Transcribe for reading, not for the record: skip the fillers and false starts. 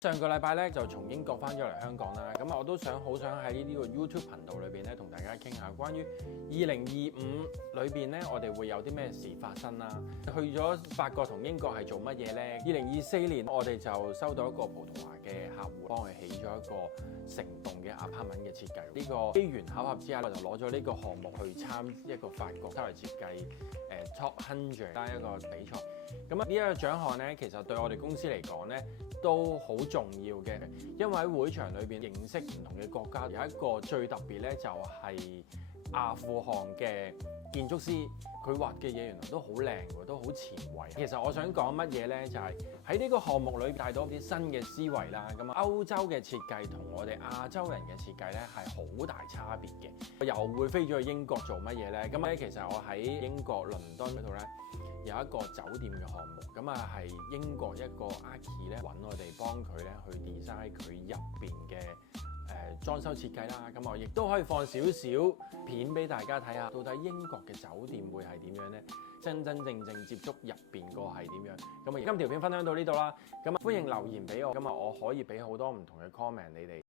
上個禮拜咧就從英國翻咗嚟香港啦，咁我都好想喺呢個 YouTube 頻道裏邊咧同大家傾下關於2025裏邊咧我哋會有啲咩事發生啦。去咗法國同英國係做乜嘢呢？2024年我哋就收到一個葡萄牙嘅客戶，幫佢起咗一個成棟嘅 apartment 嘅設計。呢個機緣巧合之下，我就攞咗呢個項目去參一個法國室內設計Top 100啦一個比賽。咁呢一個獎項咧，其實對我哋公司嚟講咧，都好重要嘅，因為喺會場裏邊認識唔同嘅國家，有一個最特別咧就係阿富汗嘅建築師，佢畫嘅嘢原來都好靚喎，都好前衛。其實我想講乜嘢咧，就係喺呢個項目裏邊帶到啲新嘅思維啦。咁歐洲嘅設計同我哋亞洲人嘅設計咧係好大差別嘅。我又會飛咗去英國做乜嘢咧？咁咧其實我喺英國倫敦嗰度咧，有一個酒店嘅項目，咁啊係英國一個 Archi 咧揾我哋幫佢咧去 design 佢入邊嘅裝修設計啦。咁我亦都可以放少少片俾大家睇下，到底英國嘅酒店會係點樣呢？真正接觸入邊個係點樣？咁啊，今條片分享到呢度啦。咁歡迎留言俾我，咁啊我可以俾好多唔同嘅 comment 你哋。